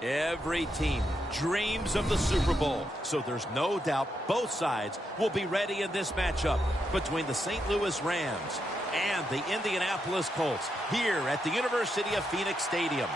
Every team dreams of the Super Bowl, so there's no doubt both sides will be ready in this matchup between the St. Louis Rams and the Indianapolis Colts here at the University of Phoenix Stadium.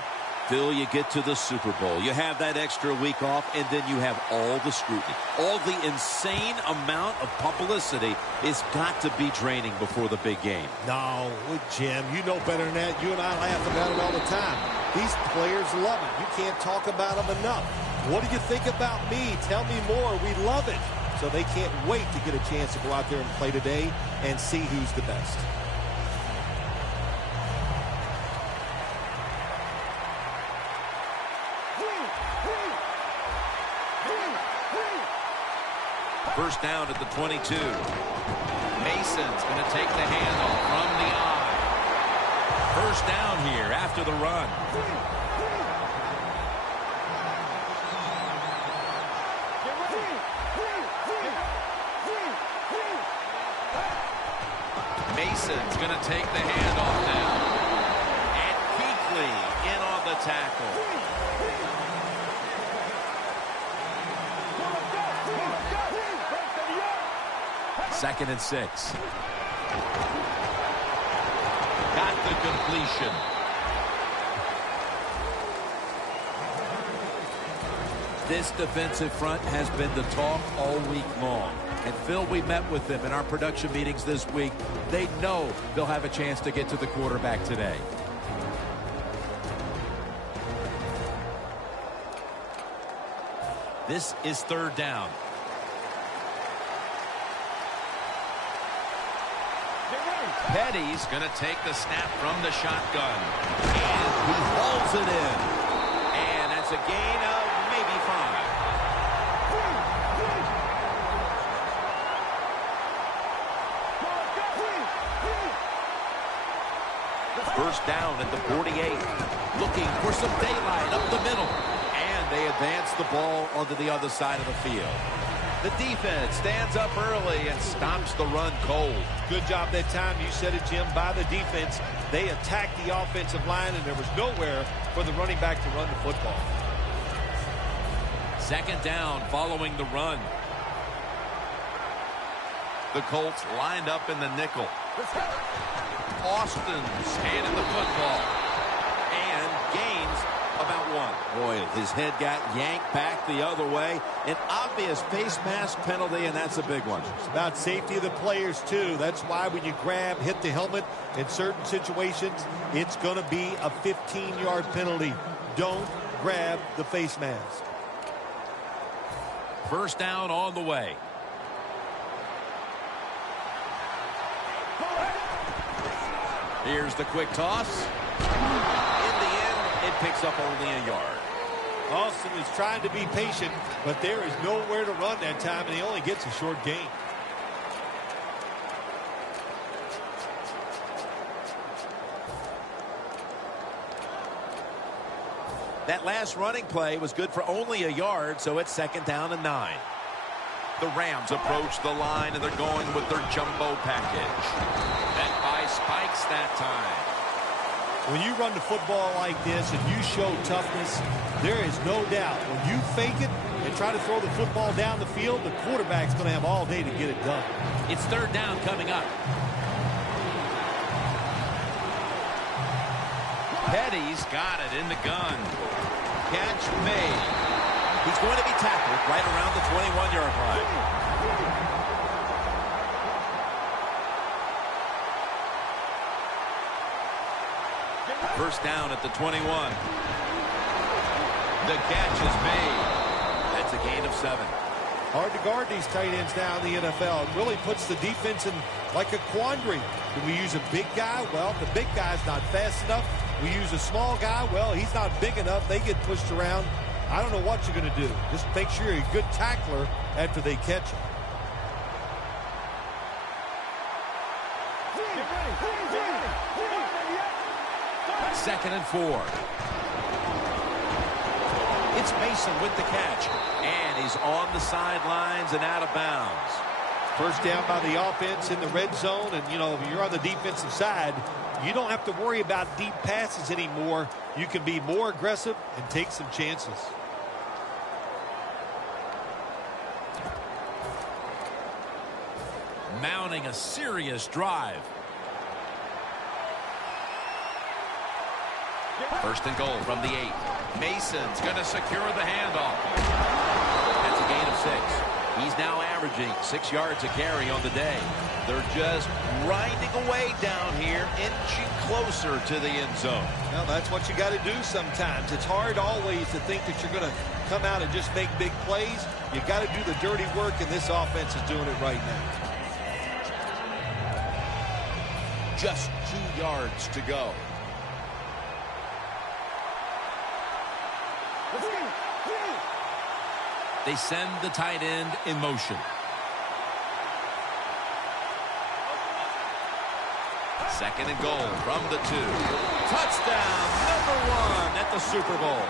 Phil, you get to the Super Bowl, you have that extra week off, and then you have all the scrutiny. All the insane amount of publicity is got to be draining before the big game. No, Jim, you know better than that. You and I laugh about it all the time. These players love it. You can't talk about them enough. What do you think about me? Tell me more. We love it. So they can't wait to get a chance to go out there and play today and see who's the best. First down at the 22. Mason's going to take the handoff from the eye. First down here after the run. Mason's going to take the handoff now. And Kuechly in on the tackle. Second and 6. Got the completion. This defensive front has been the talk all week long. And Phil, we met with them in our production meetings this week. They know they'll have a chance to get to the quarterback today. This is third down. Petty's going to take the snap from the shotgun. And he hauls it in. And that's a gain of maybe 5. First down at the 48. Looking for some daylight up the middle. And they advance the ball onto the other side of the field. The defense stands up early and stops the run cold. Good job that time. You said it, Jim, by the defense. They attacked the offensive line, and there was nowhere for the running back to run the football. Second down following the run. The Colts lined up in the nickel. Austin's handed the football. And gains about 1. Boy, his head got yanked back the other way. An obvious face mask penalty, and that's a big one. It's about safety of the players, too. That's why when you grab, hit the helmet in certain situations, it's going to be a 15-yard penalty. Don't grab the face mask. First down on the way. Here's the quick toss. It picks up only a yard. Austin is trying to be patient, but there is nowhere to run that time, and he only gets a short gain. That last running play was good for only a yard, so it's second down and 9. The Rams approach the line, and they're going with their jumbo package. Met by spikes that time. When you run the football like this and you show toughness, there is no doubt when you fake it and try to throw the football down the field, the quarterback's going to have all day to get it done. It's third down coming up. Petty's got it in the gun. Catch made. He's going to be tackled right around the 21-yard line. First down at the 21. The catch is made. That's a gain of 7. Hard to guard these tight ends now in the NFL. It really puts the defense in like a quandary. Do we use a big guy? Well, the big guy's not fast enough. We use a small guy. Well, he's not big enough. They get pushed around. I don't know what you're going to do. Just make sure you're a good tackler after they catch him. Second and 4. It's Mason with the catch. And he's on the sidelines and out of bounds. First down by the offense in the red zone. And, you know, if you're on the defensive side, you don't have to worry about deep passes anymore. you can be more aggressive and take some chances. Mounting a serious drive. First and goal from the 8. Mason's going to secure the handoff. That's a gain of 6. He's now averaging 6 yards a carry on the day. They're just grinding away down here, inching closer to the end zone. Well, that's what you got to do sometimes. It's hard always to think that you're going to come out and just make big plays. You got to do the dirty work, and this offense is doing it right now. Just 2 yards to go. They send the tight end in motion. Second and goal from the 2. Touchdown, #1 at the Super Bowl.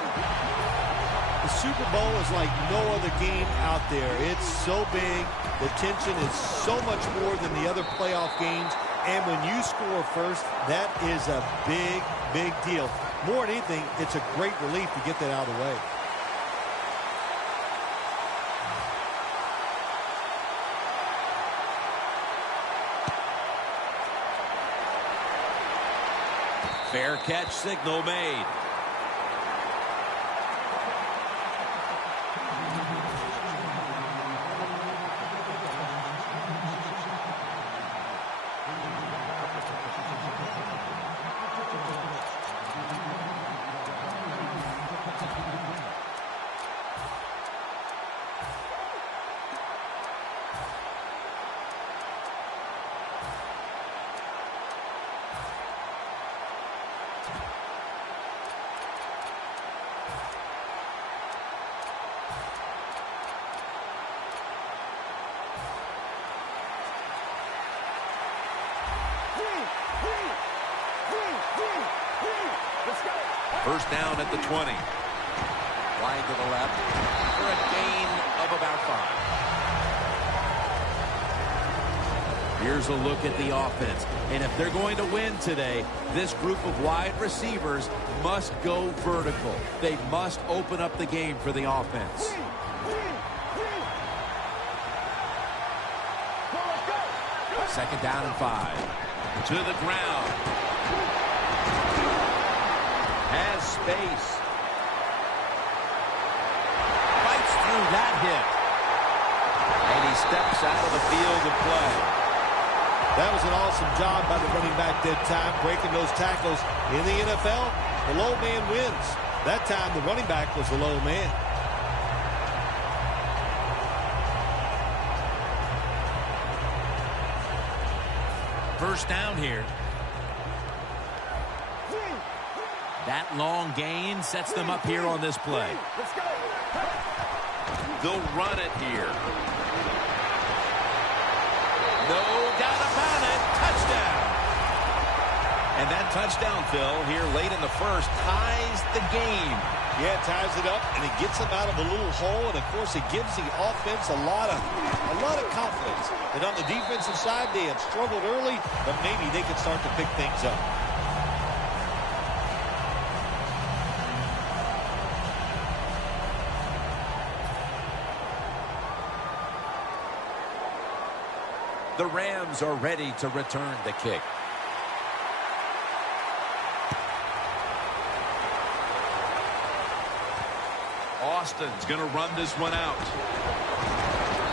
The Super Bowl is like no other game out there. It's so big. The tension is so much more than the other playoff games. And when you score first, that is a big, big deal. More than anything, it's a great relief to get that out of the way. Fair catch signal made. First down at the 20. Wide to the left for a gain of about 5. Here's a look at the offense. And if they're going to win today, this group of wide receivers must go vertical. They must open up the game for the offense. Second down and 5. To the ground. Has space. Fights through that hit. And he steps out of the field to play. That was an awesome job by the running back that time, breaking those tackles. In the NFL, the low man wins. That time, the running back was the low man. First down here. That long gain sets them up here on this play. They'll run it here. No doubt about it. Touchdown. And that touchdown, Phil, here late in the first, ties the game. Yeah, it ties it up, and it gets them out of a little hole, and of course it gives the offense a lot of confidence. And on the defensive side, they have struggled early, but maybe they can start to pick things up. The Rams are ready to return the kick. Austin's going to run this one out.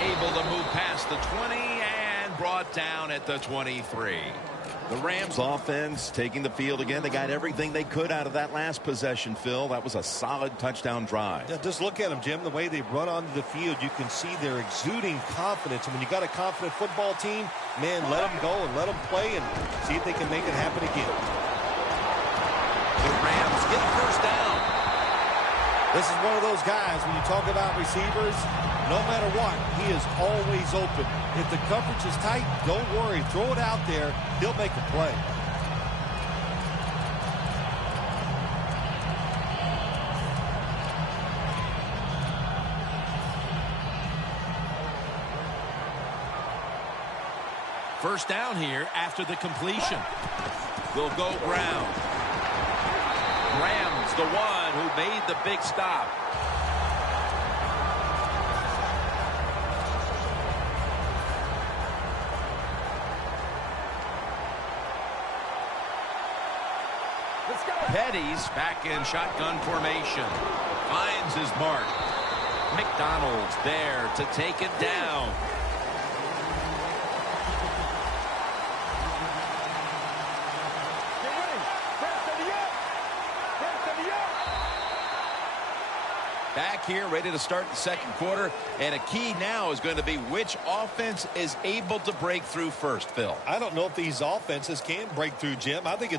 Able to move past the 20 and brought down at the 23. The Rams offense taking the field again. They got everything they could out of that last possession, Phil. That was a solid touchdown drive. Yeah, just look at them, Jim. The way they run onto the field, you can see they're exuding confidence. And when you got a confident football team, man, let them go and let them play and see if they can make it happen again. The Rams get first down. This is one of those guys, when you talk about receivers, no matter what, he is always open. If the coverage is tight, don't worry. Throw it out there. He'll make a play. First down here after the completion. They'll go ground. Rams He's the one who made the big stop. Petty's back in shotgun formation. Finds his mark. McDonald's there to take it down. Back here, ready to start the second quarter. And a key now is going to be which offense is able to break through first, Phil. I don't know if these offenses can break through, Jim. I think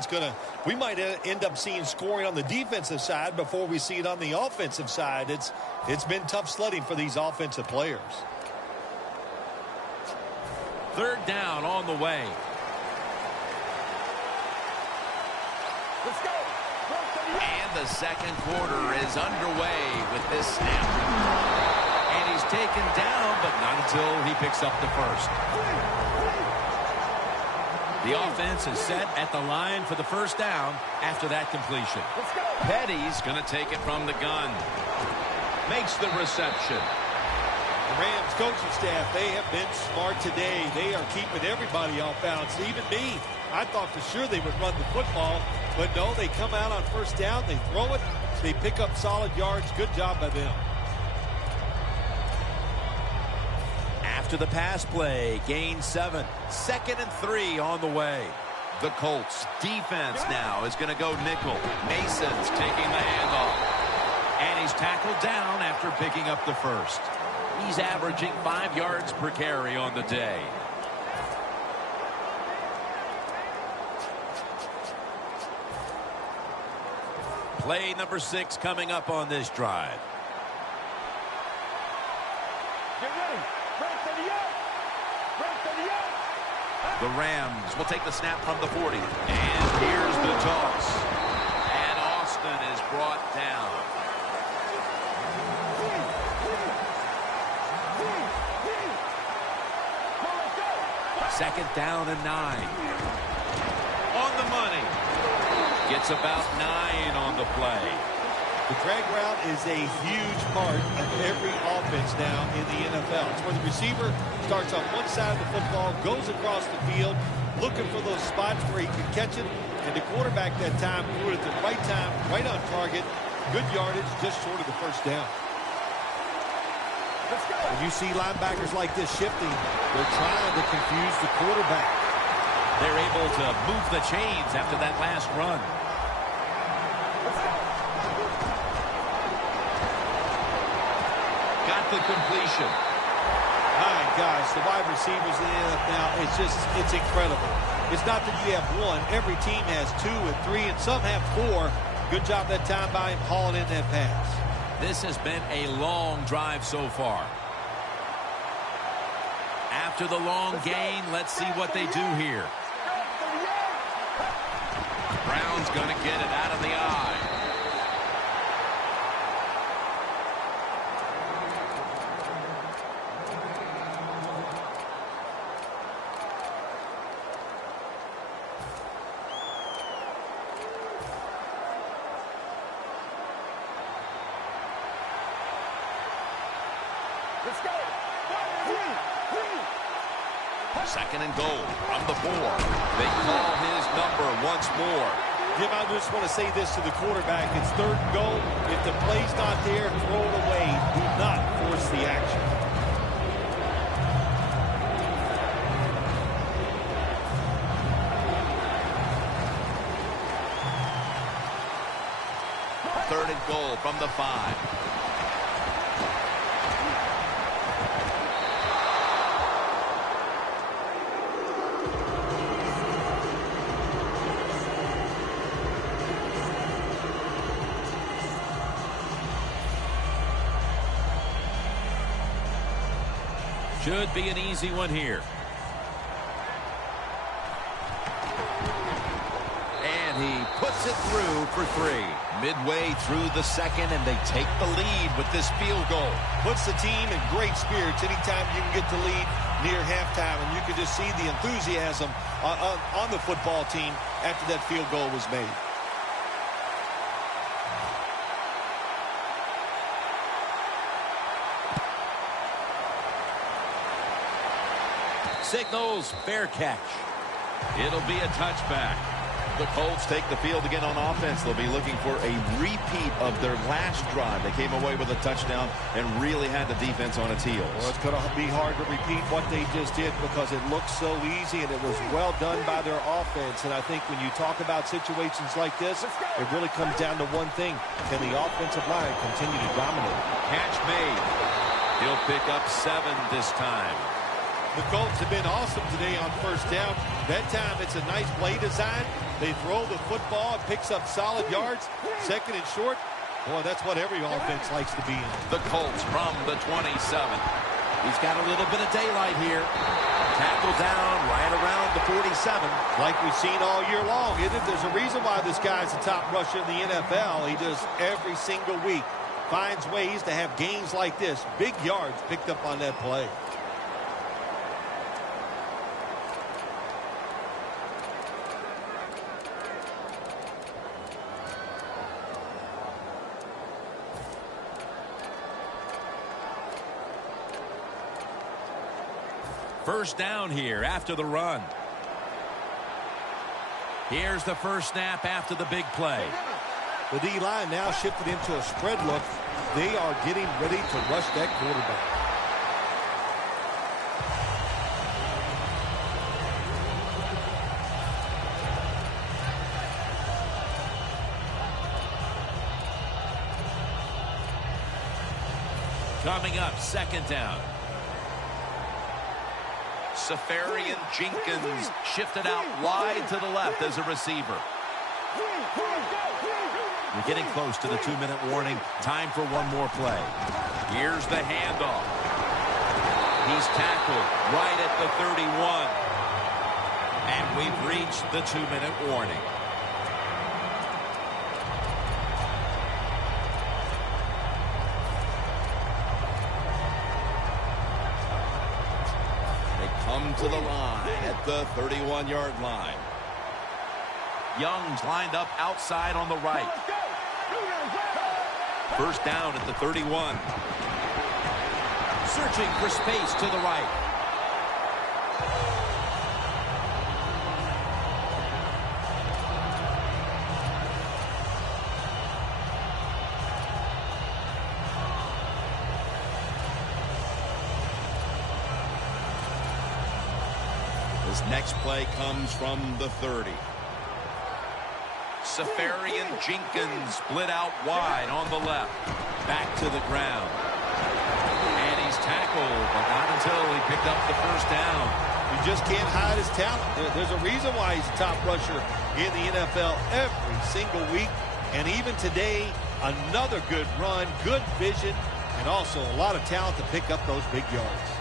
we might end up seeing scoring on the defensive side before we see it on the offensive side. It's been tough sledding for these offensive players. Third down on the way. Let's go. And the second quarter is underway with this snap. And he's taken down, but not until he picks up the first. The offense is set at the line for the first down after that completion. Petty's going to take it from the gun. Makes the reception. The Rams coaching staff, they have been smart today. They are keeping everybody off balance, even me. I thought for sure they would run the football, but no, they come out on first down, they throw it, they pick up solid yards. Good job by them. After the pass play, gain 7. 2nd and 3 on the way. The Colts defense now is going to go nickel. Mason's taking the handoff. And he's tackled down after picking up the first. He's averaging 5 yards per carry on the day. Play number 6 coming up on this drive. Get ready. Break to the yoke. Break to the yoke. The Rams will take the snap from the 40. And here's the toss. And Austin is brought down. Second down and 9. On the money. Gets about 9 on the play. The drag route is a huge part of every offense now in the NFL. It's where the receiver starts on one side of the football, goes across the field, looking for those spots where he can catch it, and the quarterback that time threw it at the right time, right on target. Good yardage, just short of the first down. When you see linebackers like this shifting, they're trying to confuse the quarterback. They're able to move the chains after that last run. Got the completion. My gosh, the wide receivers in the NFL, it's incredible. It's not that you have one. Every team has 2 and 3, and some have 4. Good job that time by him hauling in that pass. This has been a long drive so far. After the long gain, let's see what they do here. Brown's going to get it out of the eye. Let's go. 2nd and goal from the 4. They call his number once more. Jim, I just want to say this to the quarterback. It's 3rd and goal. If the play's not there, throw it away. Do not force the action. Third and goal from the 5. Should be an easy one here. And he puts it through for 3. Midway through the second, and they take the lead with this field goal. Puts the team in great spirits anytime you can get the lead near halftime, and you can just see the enthusiasm on the football team after that field goal was made. Signals fair catch. It'll be a touchback. The Colts take the field again on offense. They'll be looking for a repeat of their last drive. They came away with a touchdown and really had the defense on its heels. Well, it's going to be hard to repeat what they just did because it looked so easy and it was well done by their offense. And I think when you talk about situations like this, it really comes down to one thing. Can the offensive line continue to dominate? Catch made. He'll pick up 7 this time. The Colts have been awesome today on first down. That time it's a nice play design. They throw the football. It picks up solid yards. Second and short. Boy, that's what every offense likes to be in. The Colts from the 27. He's got a little bit of daylight here. Tackle down right around the 47. Like we've seen all year long. There's a reason why this guy's the top rusher in the NFL. He does every single week. Finds ways to have games like this. Big yards picked up on that play. First down here after the run. Here's the first snap after the big play. The D-line now shifted into a spread look. They are getting ready to rush that quarterback. Coming up, second down. Safarian Jenkins shifted out wide to the left as a receiver. We're getting close to the 2-minute warning. Time for one more play. Here's the handoff. He's tackled right at the 31. And we've reached the 2-minute warning. Come to the line at the 31-yard line. Young's lined up outside on the right. First down at the 31. Searching for space to the right. This next play comes from the 30. Safarian Jenkins split out wide on the left. Back to the ground. And he's tackled, but not until he picked up the first down. You just can't hide his talent. There's a reason why he's a top rusher in the NFL every single week. And even today, another good run, good vision, and also a lot of talent to pick up those big yards.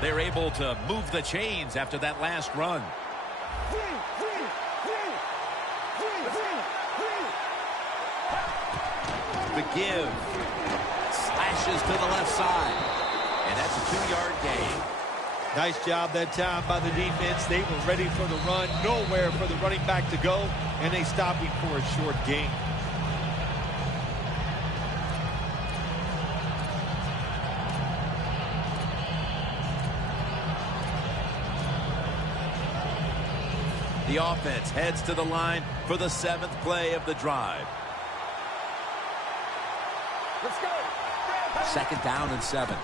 They're able to move the chains after that last run. The give. Slashes to the left side. And that's a 2-yard gain. Nice job that time by the defense. They were ready for the run. Nowhere for the running back to go. And they stopped him for a short gain. The offense heads to the line for the 7th play of the drive. Let's go. Second down and 7.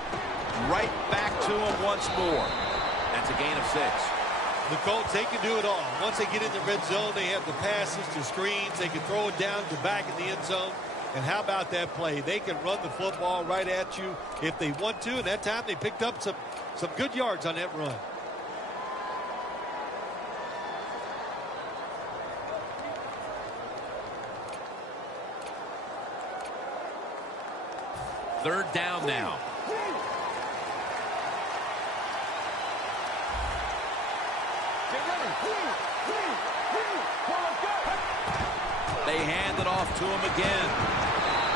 Right back to him once more. That's a gain of 6. The Colts, they can do it all. Once they get in the red zone, they have the passes, the screens. They can throw it down to back in the end zone. And how about that play? They can run the football right at you if they want to. And that time they picked up some good yards on that run. Third down now. They hand it off to him again.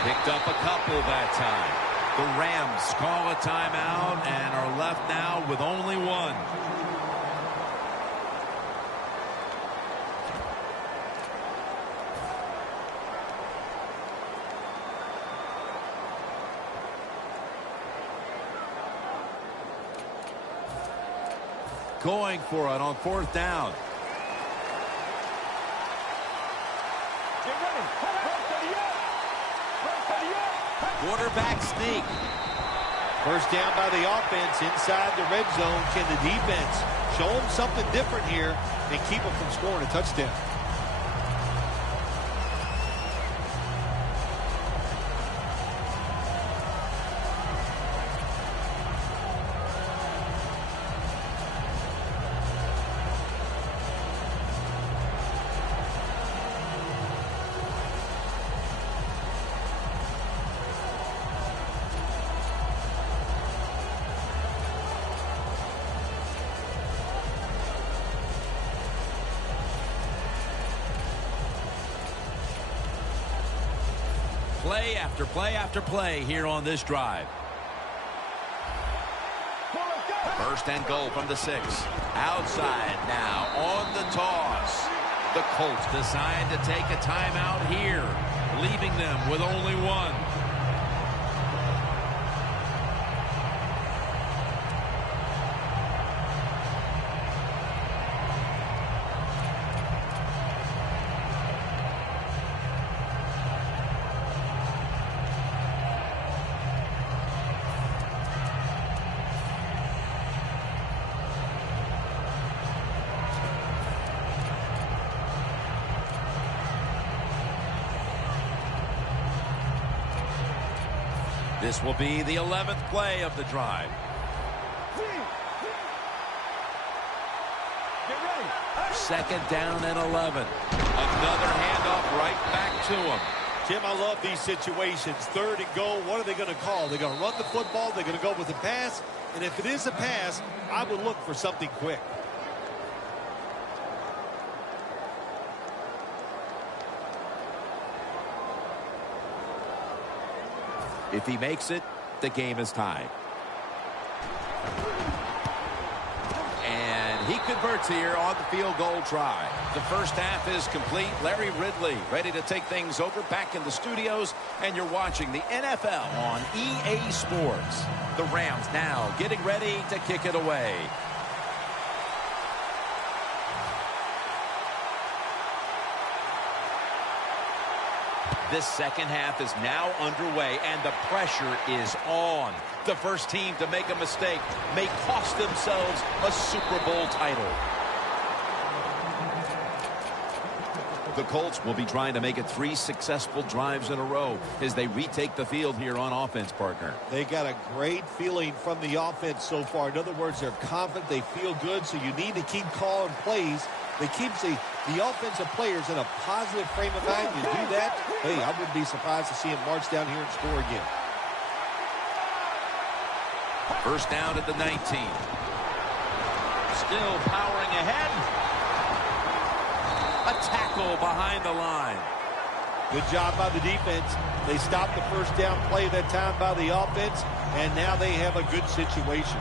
Picked up a couple that time. The Rams call a timeout and are left now with only one. going for it on 4th down. Get ready. Quarterback sneak. First down by the offense inside the red zone. Can the defense show them something different here and keep them from scoring a touchdown? Play after play after play here on this drive. First and goal from the 6. Outside now on the toss. The Colts decide to take a timeout here, leaving them with only one. This will be the 11th play of the drive. Get ready. 2nd down and 11. Another handoff right back to him. Tim, I love these situations. 3rd and goal. What are they going to call? They're going to run the football. They're going to go with a pass. And if it is a pass, I would look for something quick. If he makes it, the game is tied. And he converts here on the field goal try. The first half is complete. Larry Ridley ready to take things over back in the studios. And you're watching the NFL on EA Sports. The Rams now getting ready to kick it away. This second half is now underway, and the pressure is on. The first team to make a mistake may cost themselves a Super Bowl title. The Colts will be trying to make it 3 successful drives in a row as they retake the field here on offense, partner. They got a great feeling from the offense so far. In other words, they're confident, they feel good, so you need to keep calling plays. They keep the offensive players in a positive frame of mind. You do that, hey, I wouldn't be surprised to see him march down here and score again. First down at the 19. Still powering ahead. A tackle behind the line. Good job by the defense. They stopped the first down play that time by the offense, and now they have a good situation.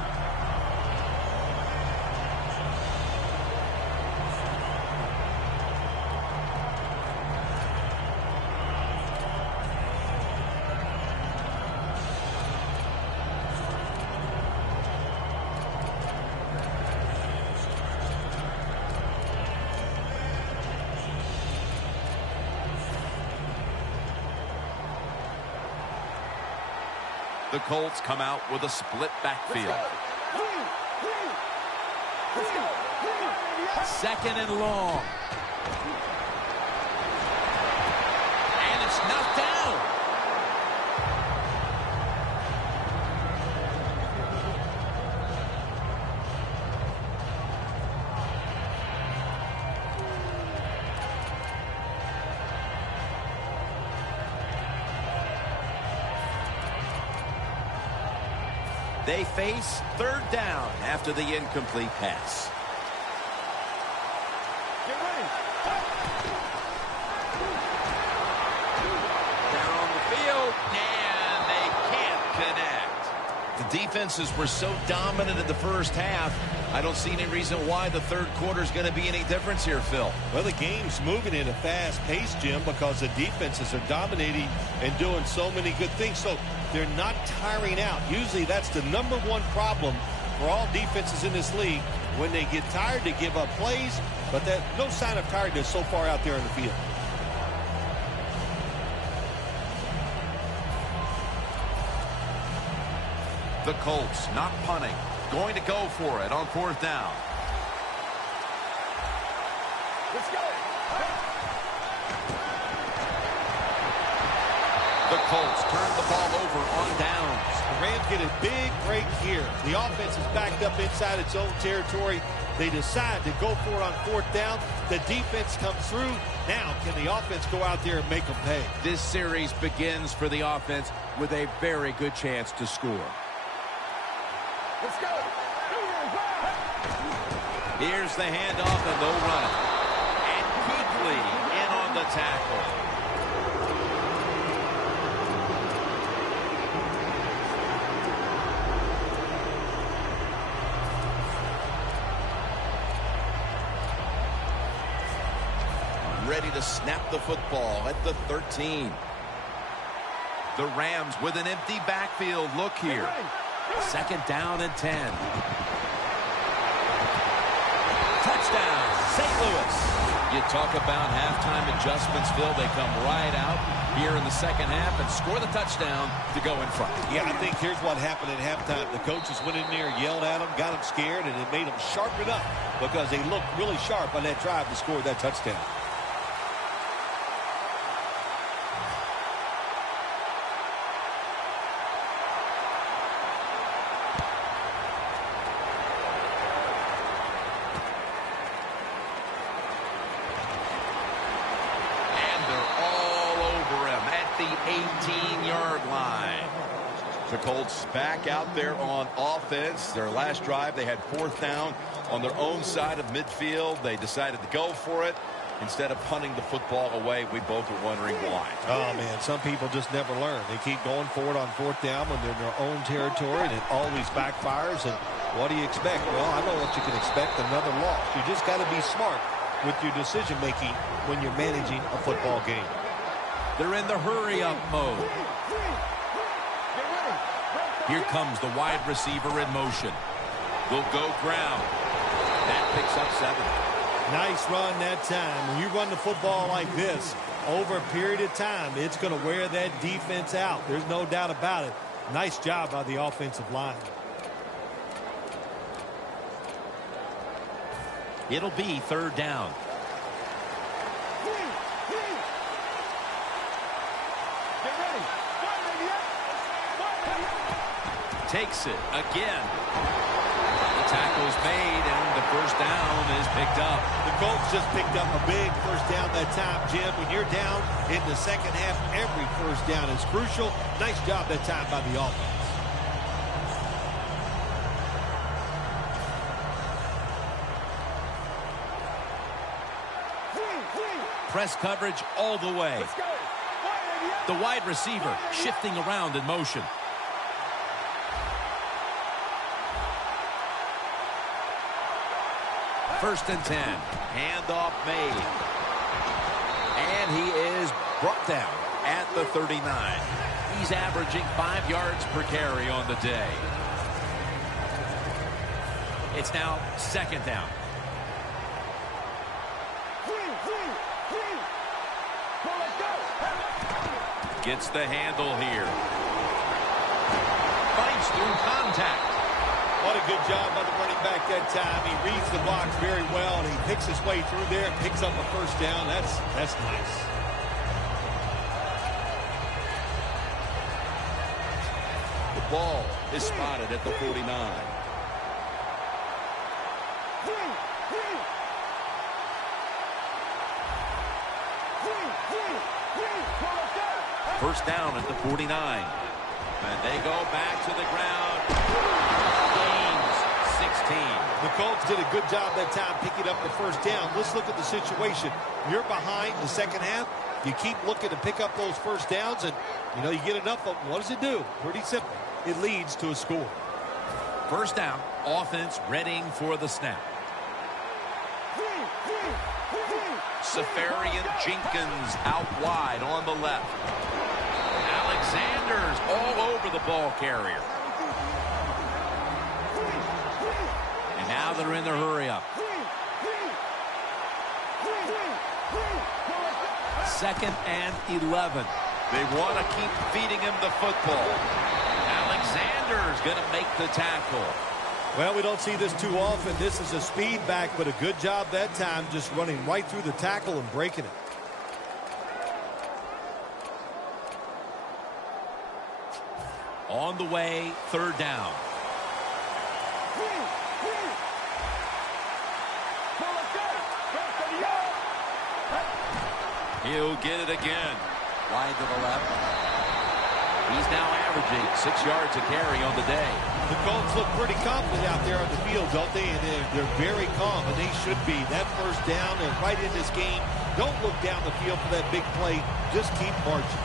The Colts come out with a split backfield. 2nd and long. And it's knocked down. They face 3rd down after the incomplete pass. Get ready. They're on the field, and they can't connect. The defenses were so dominant in the first half. I don't see any reason why the 3rd quarter is going to be any difference here, Phil. Well, the game's moving at a fast pace, Jim, because the defenses are dominating and doing so many good things. So they're not tiring out. Usually that's the #1 problem for all defenses in this league. When they get tired, they give up plays, but no sign of tiredness so far out there in the field. The Colts not punting, going to go for it on 4th down. Let's go. The Colts turn the ball over on downs. The Rams get a big break here. The offense is backed up inside its own territory. They decide to go for it on 4th down. The defense comes through. Now, can the offense go out there and make them pay? This series begins for the offense with a very good chance to score. Let's go. Here's the handoff and no running. And Kuechly in on the tackle. Ready to snap the football at the 13. The Rams with an empty backfield look here. 2nd down and 10. Touchdown, St. Louis. You talk about halftime adjustments, Phil. They come right out here in the 2nd half and score the touchdown to go in front. Yeah, I think here's what happened at halftime. The coaches went in there, yelled at them, got them scared, and it made them sharpen up because they looked really sharp on that drive to score that touchdown. The 18-yard line. The Colts back out there on offense. Their last drive, they had 4th down on their own side of midfield. They decided to go for it instead of punting the football away. We both were wondering why. Oh, man, some people just never learn. They keep going for it on 4th down when they're in their own territory, and it always backfires. And what do you expect? Well, I know what you can expect, another loss. You just got to be smart with your decision-making when you're managing a football game. They're in the hurry-up mode. Here comes the wide receiver in motion. Will go ground. That picks up 7. Nice run that time. When you run the football like this, over a period of time, it's going to wear that defense out. There's no doubt about it. Nice job by the offensive line. It'll be 3rd down. Takes it again. The tackle's made, and the 1st down is picked up. The Colts just picked up a big 1st down that time, Jim. When you're down in the 2nd half, every 1st down is crucial. Nice job that time by the offense. Press coverage all the way. The wide receiver shifting around in motion. First and 10. Handoff made. And he is brought down at the 39. He's averaging 5 yards per carry on the day. It's now 2nd down. Gets the handle here. Fights through contact. What a good job by the running back that time. He reads the box very well, and he picks his way through there and picks up a 1st down. That's nice. The ball is spotted at the 49. First down at the 49. And they go back to the ground. Gains 16. The Colts did a good job that time picking up the 1st down. Let's look at the situation. You're behind the 2nd half. You keep looking to pick up those 1st downs, and, you get enough of them. What does it do? Pretty simple. It leads to a score. 1st down. Offense readying for the snap. Safarian Jenkins out wide on the left. Alexander's all over the ball carrier. they're in their hurry up. 2nd and 11. They want to keep feeding him the football. Alexander's going to make the tackle. Well, we don't see this too often. This is a speed back, but a good job that time just running right through the tackle and breaking it. On the way, 3rd down. He'll get it again. Wide to the left. He's now averaging 6 yards a carry on the day. The Colts look pretty confident out there on the field, don't they? And they're very calm, and they should be. That 1st down, they're right in this game. Don't look down the field for that big play. Just keep marching.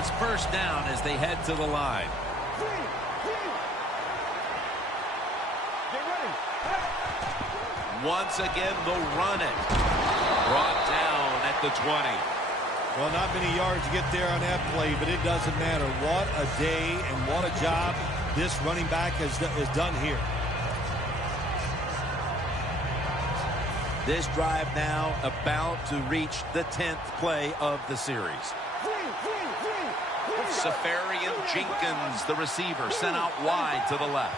It's 1st down as they head to the line. Once again, they'll run it. Brought down at the 20. Well, not many yards to get there on that play, but it doesn't matter. What a day and what a job this running back has done here. This drive now about to reach the 10th play of the series. Safarian Jenkins, the receiver, sent out wide to the left.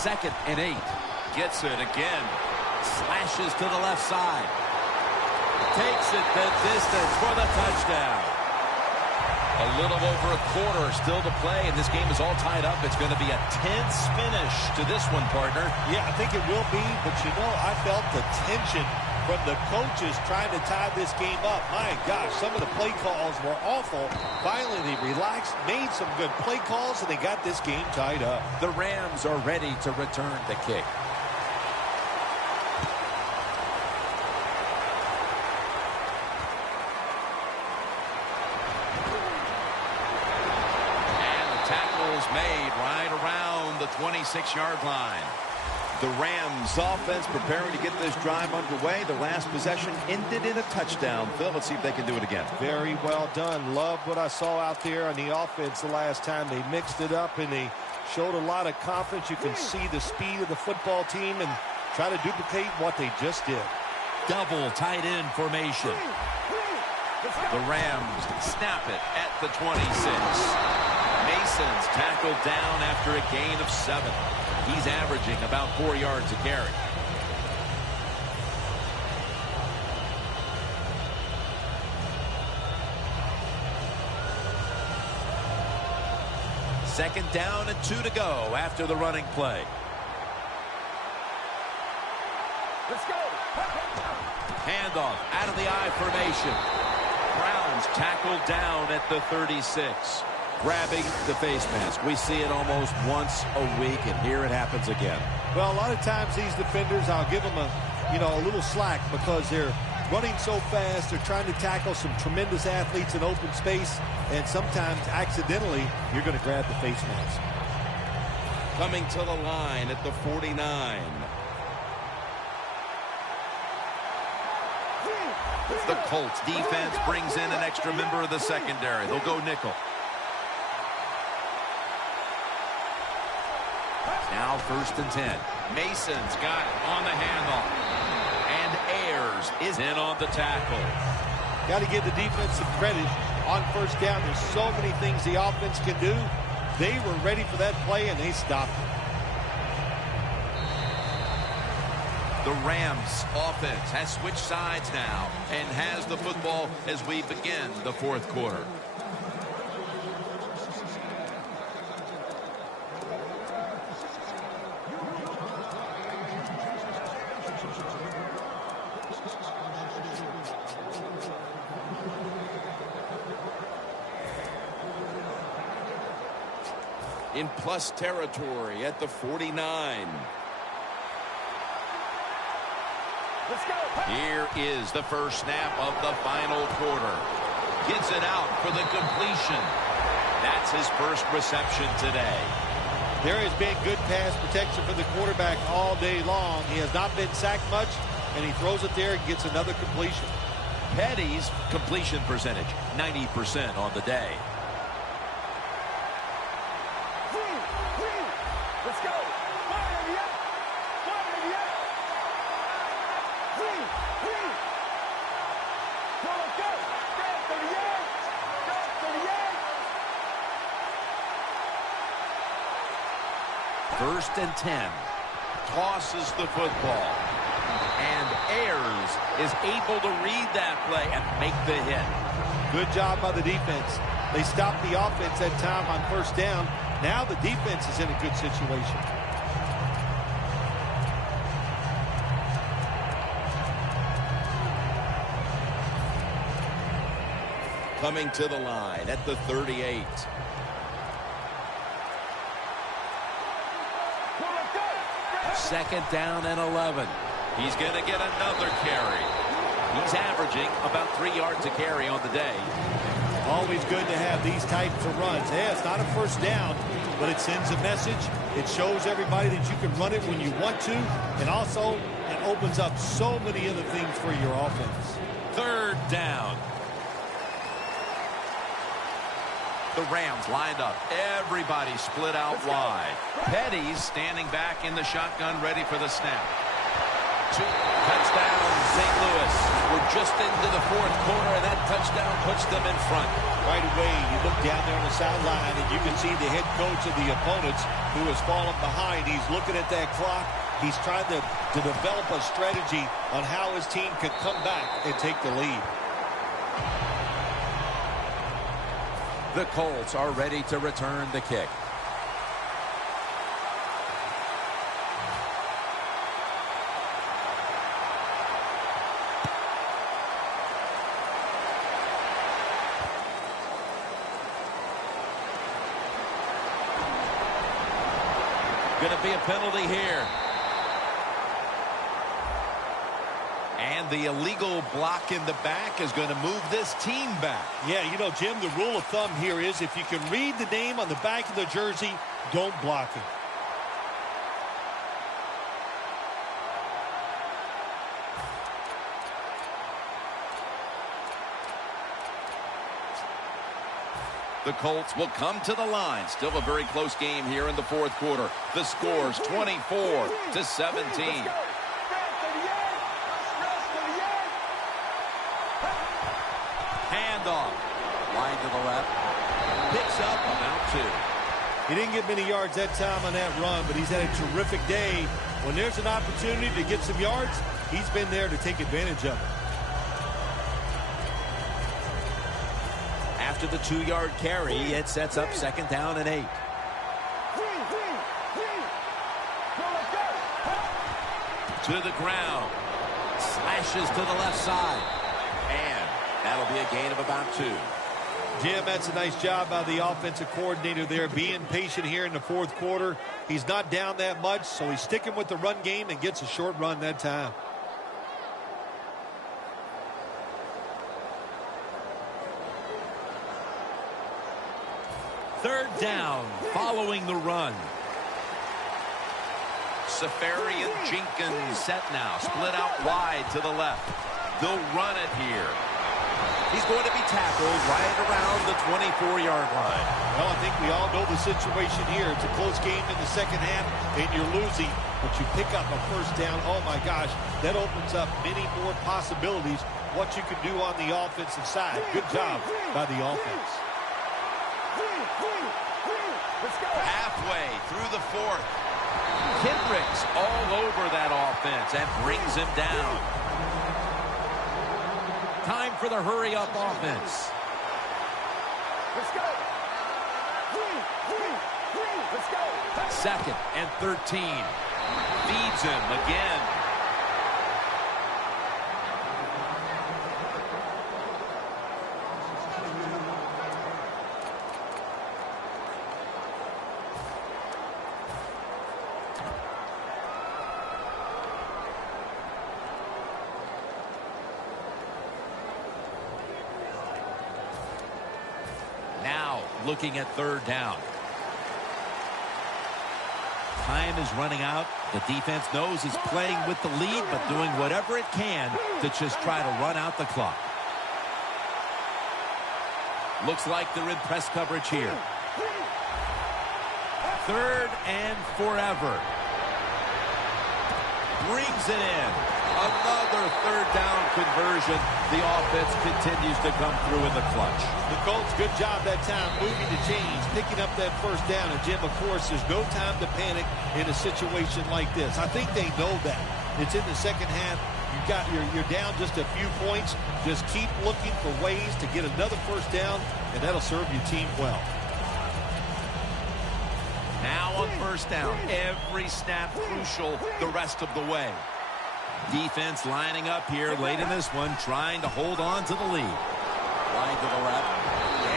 2nd and 8. Gets it again. Slashes to the left side. Takes it the distance for the touchdown. A little over a quarter still to play, and this game is all tied up. It's going to be a tense finish to this one, partner. Yeah, I think it will be, but you know, I felt the tension from the coaches trying to tie this game up. My gosh, some of the play calls were awful. Finally, they relaxed, made some good play calls, and they got this game tied up. The Rams are ready to return the kick. And the tackle's made right around the 26-yard line. The Rams offense preparing to get this drive underway. The last possession ended in a touchdown. Phil, let's see if they can do it again. Very well done. Loved what I saw out there on the offense the last time. They mixed it up and they showed a lot of confidence. You can see the speed of the football team and try to duplicate what they just did. Double tight end formation. The Rams snap it at the 26. Mason's tackled down after a gain of 7. He's averaging about 4 yards a carry. Second down and 2 to go after the running play. Let's go. Handoff out of the I formation. Browns tackled down at the 36. Grabbing the face mask. We see it almost once a week, and here it happens again. Well, a lot of times these defenders, I'll give them a little slack because they're running so fast. They're trying to tackle some tremendous athletes in open space, and sometimes accidentally you're going to grab the face mask. Coming to the line at the 49. The Colts defense brings in an extra member of the secondary. They'll go nickel. Now 1st and 10. Mason's got it on the handoff. And Ayers is in on the tackle. Got to give the defense some credit on 1st down. There's so many things the offense can do. They were ready for that play, and they stopped it. The Rams offense has switched sides now and has the football as we begin the 4th quarter. In plus territory at the 49. Let's go. Here is the first snap of the final quarter. Gets it out for the completion. That's his first reception today. There has been good pass protection for the quarterback all day long. He has not been sacked much, and he throws it there and gets another completion. Petty's completion percentage, 90% on the day. Let's go. Fire in the air. Fire in the air. Three. Go, let's go. Grab 38. Grab 38. First and 10. Tosses the football. And Ayers is able to read that play and make the hit. Good job by the defense. They stopped the offense that time on first down. Now the defense is in a good situation. Coming to the line at the 38. Second down and 11. He's going to get another carry. He's averaging about 3 yards a carry on the day. Always good to have these types of runs. Yeah, it's not a first down, but it sends a message. It shows everybody that you can run it when you want to, and also it opens up so many other things for your offense. Third down. The Rams lined up. Everybody split out wide. Petty's standing back in the shotgun, ready for the snap. Touchdown, St. Louis. We're just into the fourth quarter, and that touchdown puts them in front. Right away, you look down there on the sideline, and you can see the head coach of the opponents who has fallen behind. He's looking at that clock. He's trying to develop a strategy on how his team can come back and take the lead. The Colts are ready to return the kick. Going to be a penalty here. And the illegal block in the back is going to move this team back. Yeah, you know, Jim, the rule of thumb here is if you can read the name on the back of the jersey, don't block it. The Colts will come to the line. Still a very close game here in the fourth quarter. The score's 24-17. Handoff. Line to the left. Picks up about 2. He didn't get many yards that time on that run, but he's had a terrific day. When there's an opportunity to get some yards, he's been there to take advantage of it. After the 2-yard carry, it sets up second down and 8. To the ground. Slashes to the left side. And that'll be a gain of about 2. Jim, that's a nice job by the offensive coordinator there, being patient here in the fourth quarter. He's not down that much, so he's sticking with the run game and gets a short run that time. Third down, following the run. Safari and Jenkins set now. Split out wide to the left. They'll run it here. He's going to be tackled right around the 24-yard line. Well, I think we all know the situation here. It's a close game in the second half, and you're losing, but you pick up a first down. Oh, my gosh, that opens up many more possibilities, what you can do on the offensive side. Good job by the offense. Halfway through the fourth. Kendricks all over that offense and brings him down. Time for the hurry-up offense. Let's go. Let's go. Second and 13. Feeds him again. Looking at third down. Time is running out. The defense knows it's playing with the lead, but doing whatever it can to just try to run out the clock. Looks like they're in press coverage here. 3rd and forever. Brings it in. Another 3rd down conversion. The offense continues to come through in the clutch. The Colts, good job that time moving the chains, picking up that 1st down. And, Jim, of course, there's no time to panic in a situation like this. I think they know that. It's in the 2nd half. You're down just a few points. Just keep looking for ways to get another 1st down, and that'll serve your team well. Now on 1st down, every snap crucial the rest of the way. Defense lining up here late in this one, trying to hold on to the lead. Wide to the left,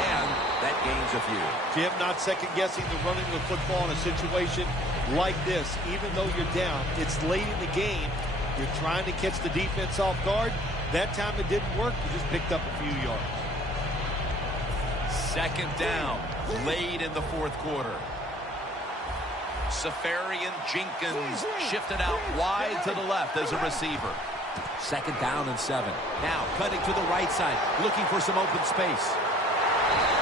and that gains a few. Jim, not second-guessing the running of the football in a situation like this. Even though you're down, it's late in the game. You're trying to catch the defense off guard. That time it didn't work. You just picked up a few yards. 2nd down, late in the 4th quarter. Safarian Jenkins shifted out wide to the left as a receiver. 2nd down and 7. Now cutting to the right side, looking for some open space.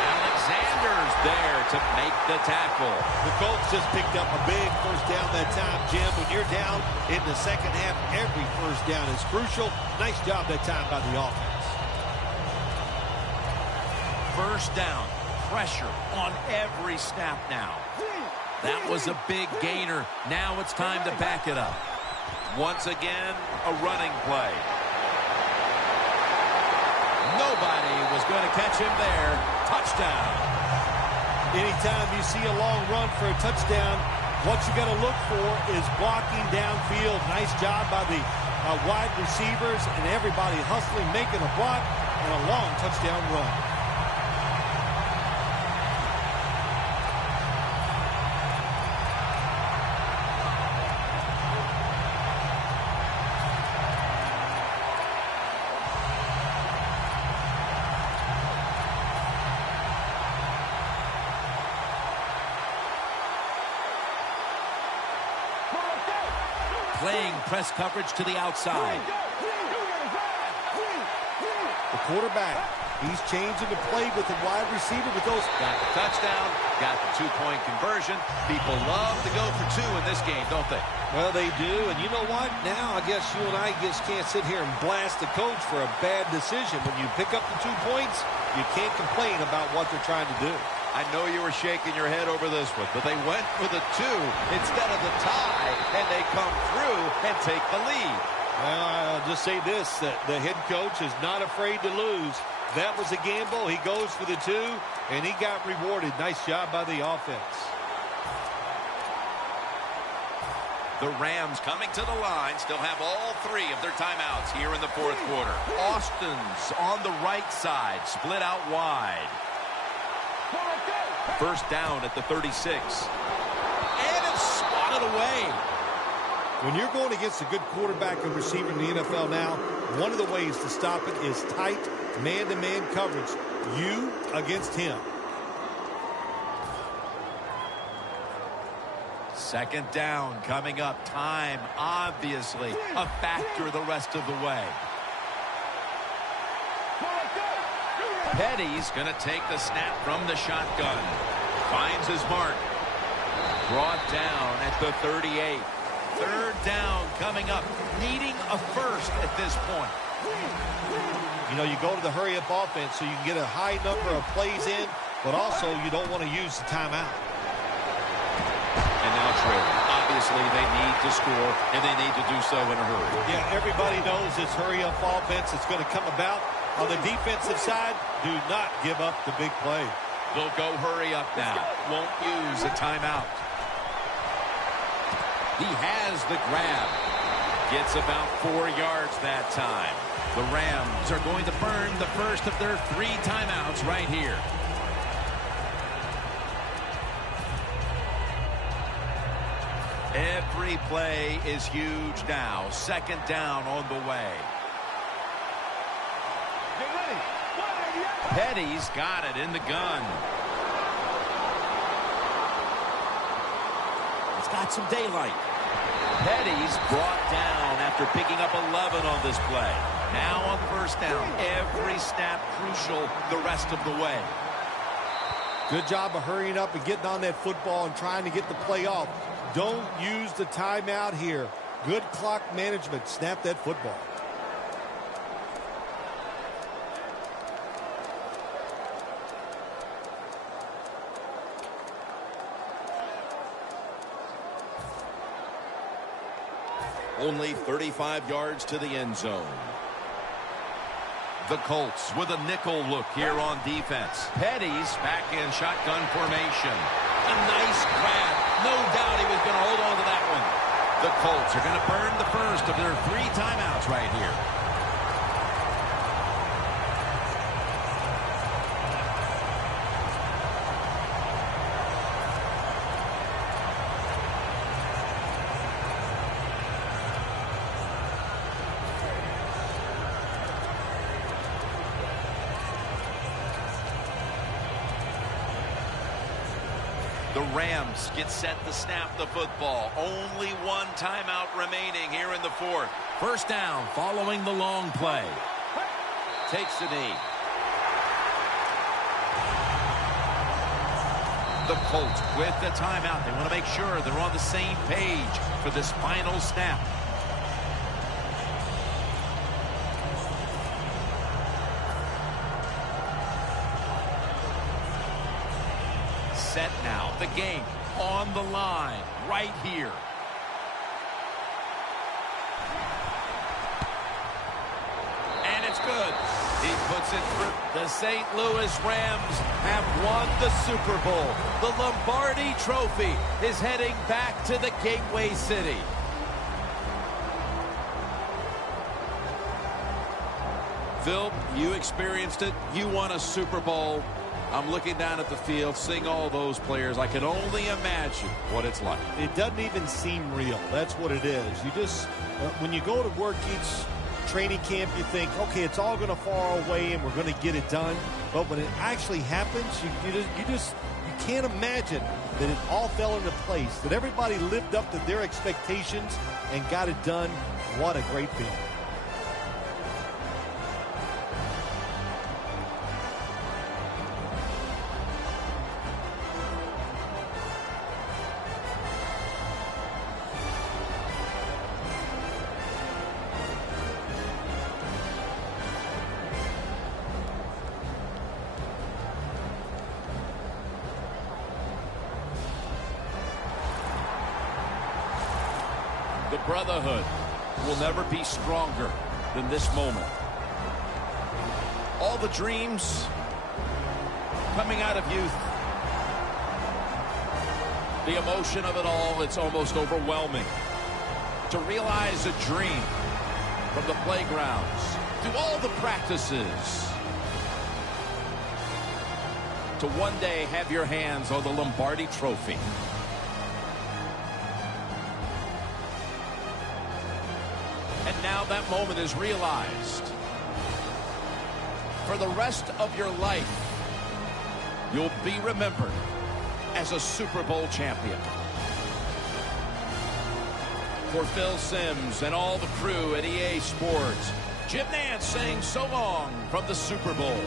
Alexander's there to make the tackle. The Colts just picked up a big 1st down that time, Jim. When you're down in the 2nd half, every 1st down is crucial. Nice job that time by the offense. 1st down, pressure on every snap now. That was a big gainer. Now it's time to back it up. Once again, a running play. Nobody was going to catch him there. Touchdown. Anytime you see a long run for a touchdown, what you got to look for is blocking downfield. Nice job by the wide receivers and everybody hustling, making a block, and a long touchdown run. Playing press coverage to the outside. The quarterback, he's changing the play with the wide receiver with those. Got the touchdown, got the 2-point conversion. People love to go for 2 in this game, don't they? Well, they do, and you know what? Now I guess you and I just can't sit here and blast the coach for a bad decision. When you pick up the 2 points, you can't complain about what they're trying to do. I know you were shaking your head over this one, but they went for the 2 instead of the tie, and they come through and take the lead. Well, I'll just say this, that the head coach is not afraid to lose. That was a gamble. He goes for the 2, and he got rewarded. Nice job by the offense. The Rams coming to the line, still have all 3 of their timeouts here in the 4th quarter. Austin's on the right side, split out wide. 1st down at the 36. And it's swatted away. When you're going against a good quarterback and receiver in the NFL now, one of the ways to stop it is tight man-to-man coverage. You against him. 2nd down coming up. Time, obviously, a factor the rest of the way. Petty's going to take the snap from the shotgun. Finds his mark. Brought down at the 38. 3rd down coming up. Needing a 1st at this point. You know, you go to the hurry-up offense so you can get a high number of plays in, but also you don't want to use the timeout. And now trailing. Obviously, they need to score, and they need to do so in a hurry. Yeah, everybody knows this hurry-up offense is going to come about. On the defensive side, do not give up the big play. They'll go hurry up now. Won't use a timeout. He has the grab. Gets about 4 yards that time. The Rams are going to burn the first of their 3 timeouts right here. Every play is huge now. 2nd down on the way. Petty's got it in the gun. He's got some daylight. Petty's brought down after picking up 11 on this play. Now on 1st down. Every snap crucial the rest of the way. Good job of hurrying up and getting on that football and trying to get the play off. Don't use the timeout here. Good clock management. Snap that football. Only 35 yards to the end zone. The Colts with a nickel look here on defense. Petty's back in shotgun formation. A nice grab. No doubt he was going to hold on to that one. The Colts are going to burn the first of their 3 timeouts right here. The Rams get set to snap the football. Only 1 timeout remaining here in the 4th. First down following the long play. Takes the knee. The Colts with the timeout. They want to make sure they're on the same page for this final snap. Set now. The game on the line right here. And it's good. He puts it through. The St. Louis Rams have won the Super Bowl. The Lombardi Trophy is heading back to the Gateway City. Phil, you experienced it. You won a Super Bowl. I'm looking down at the field, seeing all those players. I can only imagine what it's like. It doesn't even seem real. That's what it is. You just, when you go to work each training camp, you think, okay, it's all going to fall away and we're going to get it done. But when it actually happens, you can't imagine that it all fell into place, that everybody lived up to their expectations and got it done. What a great feeling. The brotherhood will never be stronger than this moment. All the dreams coming out of youth. The emotion of it all, it's almost overwhelming. To realize a dream from the playgrounds, through all the practices, to one day have your hands on the Lombardi Trophy. And now that moment is realized. For the rest of your life, you'll be remembered as a Super Bowl champion. For Phil Simms and all the crew at EA Sports, Jim Nantz saying so long from the Super Bowl.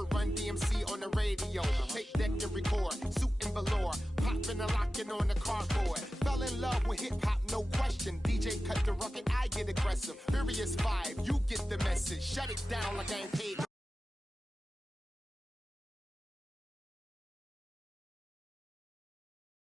heard Run DMC on the radio. Tape deck and record, suit and velour, popping and locking on the cardboard. Fell in love with hip hop, no question. DJ cut the ruckus, I get aggressive. Furious 5, you get the message. Shut it down like I ain't paid.